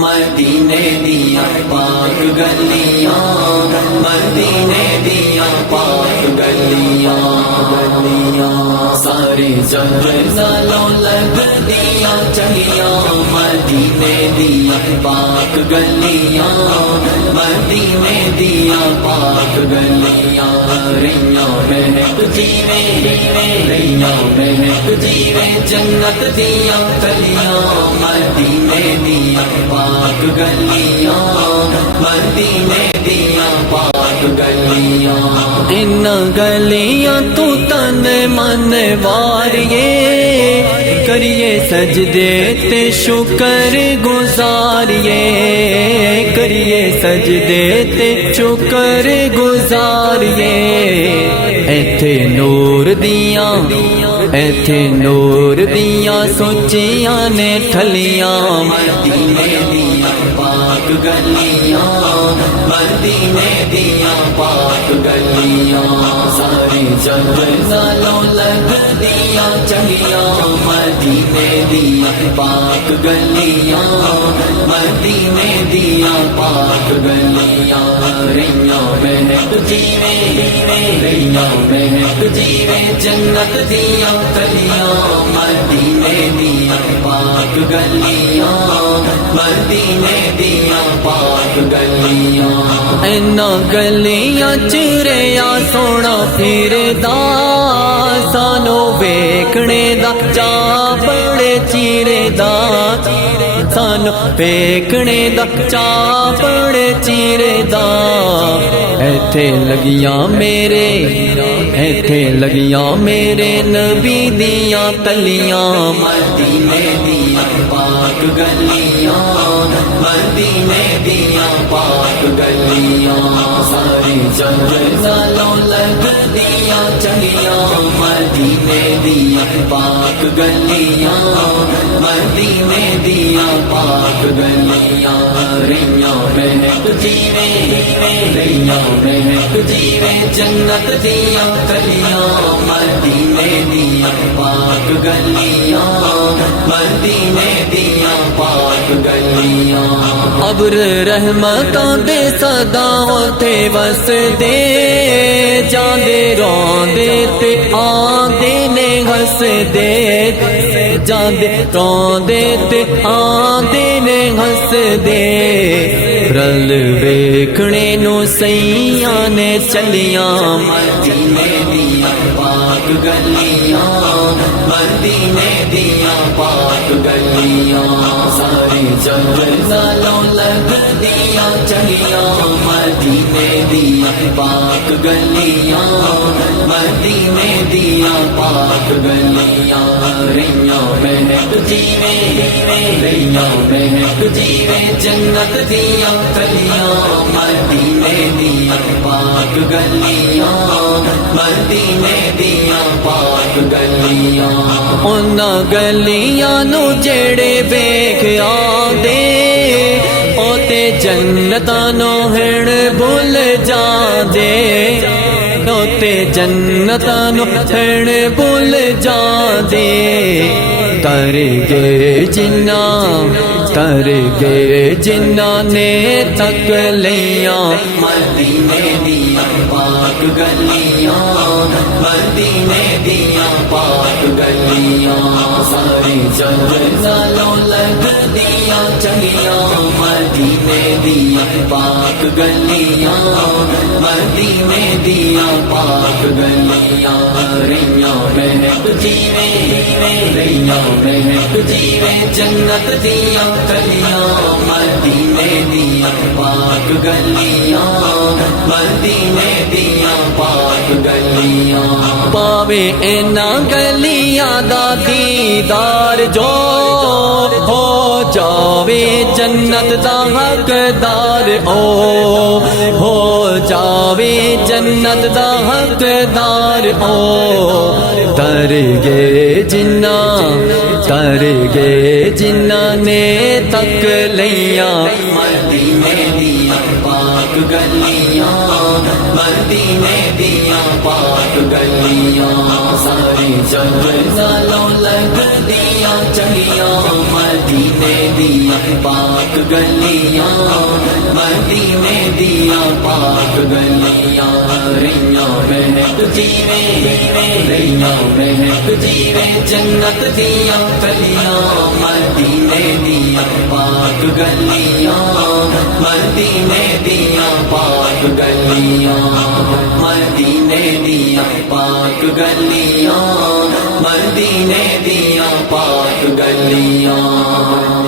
مدینے دیا پاک گلیاں، مدینے دیا پاک گلیاں، سارے جگ نالوں لگ دیا چلیاں، مدینے دیا پاک گلیاں، مدینے دیا پاک گلیاں، ریاں مہک جیوے ریاں مہک جیوے جنت دیا کلیاں، مدینے دیا پاک گلیاں، مدینے دیا پاک گلیاں، ان گلیاں تو تن من واریے، کریے سجدے تے شکر گزاریے، کریے سجدے تے شکر گزاریے، ایتھے نور دیاں ایتھے نور دیاں سوچیاں نے ٹھلیاں، مدینے دیا پاک گلیاں، مدینے دیا پاک گلیاں، ساری جگ نالوں لگ دیا چلیاں، مدینے دیا پاک گلیاں، مدینے دیا پاک گلیاں، ریاں مہک جیوے ریاں مہک جیوے جنت دیا کلیاں، مدینے دیا پاک گلیاں، مدینے دیا پاک گلیاں، اینا گلیاں چریا سونا پھردا، سانو ویکھنے دا چا بڑے چیرے دا، سانو ویکھنے دا چا بڑے چیرے دا، ایتھے لگیاں میرے ایتھے لگیاں میرے نبی دیاں تلیاں، مدینے دیا پاک گلیاں، مدینے دیا پاک گلیاں، ساری جگ نالوں لگ دیا چلیاں، مدینے دیا پاک گلیاں، مدینے دیا پاک گلیاں، ریاں مہک جیوے ریاں مہک جیوے جنت دیا کلیاں، مدینے دیا پاک گلیاں، مدینے دیا پاک گلیاں، ابر رحمتاں دے صداواں تے وس دے، جاندے روندے تے آندے نے ہس دے، جاندے روندے تے آندے نے ہس دے، رل ویکھنے نو سیاں نے چلیاں، مدینے دیا پاک گلیاں، مدینے دیا پاک گلیاں، ساری جگ نالوں لگ دیا چلیاں، مدینے دیا پاک گلیاں، مدینے دیا پاک گلیاں، ریاں مہک جیوے ریاں مہک جیوے جنت دیا کلیاں، مدینے دیا پاک گلیاں، مدینے دیا پاک گلیاں، انہاں گلیاں نو جڑے ویکھ آندے، او تے جنتاں نو ہن بھول جاندے، او تے جنتاں نو ہن بھول جاندے، تر گئے جنہاں نے تک لیاں، مدینے دیا پاک گلیاں، مدینے دیا پاک گلیاں، ساری جگ نالوں لگ دیا چلیاں، مدینے دیا پاک گلیاں، مدینے دیا پاک گلیاں، ریاں مہک جیوے ریاں مہک جیوے جنت دیا کلیاں، مدینے دیا پاک گلیاں، مدینے دیا پاک گلیاں، پاوے انہاں گلیاں دا دیدار جو ہو جاوے جنت دا حقدار، او ہو جاوے جنت دا حقدار، او تر گئے جنہاں نے تک لیاں، مدینے دیا پاک گلیاں، مدینے دیاں پاک گلیاں ساری جگ نالوں لگ دیاں چنگیاں مدینے دیاں پاک گلیاں مدینے دیاں پاک گلیاں ریاں مہک جیویں ریاں مہک جیویں جنت دیاں گلیاں مدینے دیاں پاک گلیاں مدینے دیاں پاک گلیاں مدینے دیاں پاک گلیاں مدینے دیاں پاک گلیاں